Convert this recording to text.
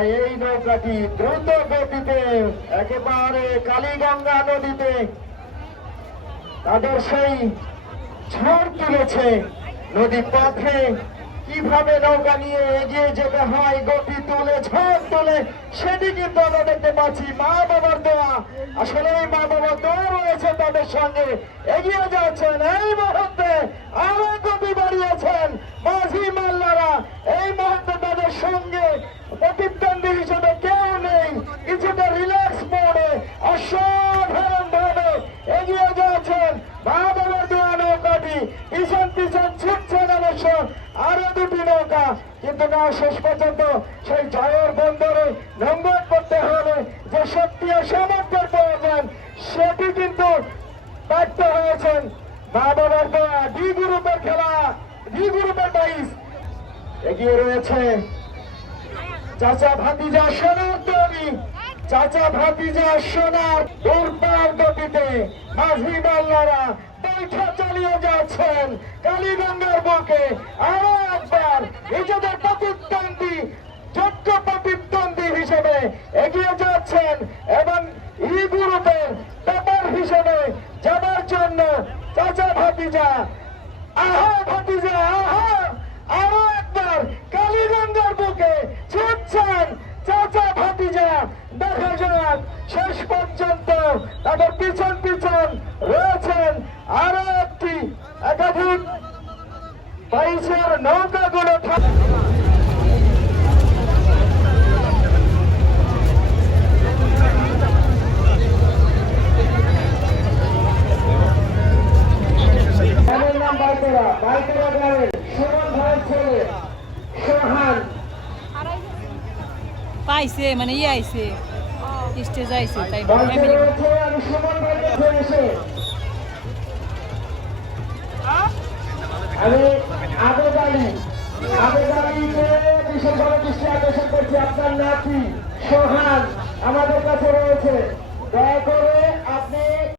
এই নৌকাটি দ্রুত গতিতে একেবারে কালীগঙ্গা নদীতে তাদের সেই ঝড় তুলেছে। নদী পথে কিভাবে নৌকা নিয়ে এগিয়ে যেতে হয়, গতি তুলে ঝড় তুলে, সেটি কিন্তু আমরা দেখতে পাচ্ছি। মা বাবার দোয়া, আসলে এই মা বাবার দোয়া রয়েছে তাদের সঙ্গে, এগিয়ে যাচ্ছেন। এই মুহূর্তে আরো গতি বাড়িয়েছেন মাঝি মাল্লারা। এই মুহূর্তে তাদের সঙ্গে প্রতিদ্বন্দ্বী হিসেবে কেউ নেই, কিছুটা রিল্যাক্স মোডে অসাধারণ ভাবে এগিয়ে যাচ্ছেন মা বাবার দোয়া নৌকাটি। পিছন পিছন ছুটছেন অবশ্য আরো দুটি নৌকা, কিন্তু না, শেষ পর্যন্ত সেই জয়ের বন্দরে লঙ্ঘন করতে হলে যে শক্তি ও সামর্থ্যের প্রয়োজন সেটি কিন্তু ব্যর্থ হয়েছেন মা বাবার দোয়া। ডি গ্রুপের খেলা, ডি গ্রুপের বাইশ এগিয়ে রয়েছে চাচা ভাতিজা সোনার তৈরি, চাচা ভাতিজা সোনার দুর্বার গতিতে মাঝি মাল্লারা বৈঠা চালিয়ে যাচ্ছেন কালীগঙ্গার বুকে। আরো একবার নিজেদের প্রতিদ্বন্দ্বী, যোগ্য প্রতিদ্বন্দ্বী হিসেবে এগিয়ে যাচ্ছেন এবং ই গ্রুপের টপার হিসেবে যাবার জন্য চাচা ভাতিজা। আহা ভাতিজা আহা, আরো একবার কালীগঙ্গার বুকে ছুটছেন চাচা ভাতিজা। দেখা যাক শেষ পর্যন্ত তাদের পিছন পিছন রয়েছেন আরো একটি একাধিক বাইশের নৌকাগুলো। বাইকেরা গ্রামের সুমন ভাইয়ের ছেলে সোহান পাইছে, মানে আইছে স্টেজ আইছে, তাই আমি সুমন ভাইকে এসে আমি আবেদালিকে বিশেষভাবে দৃষ্টি আকর্ষণ করছি। আপনার নাতি সোহান আমাদের কাছে রয়েছে, দয়া করে আপনি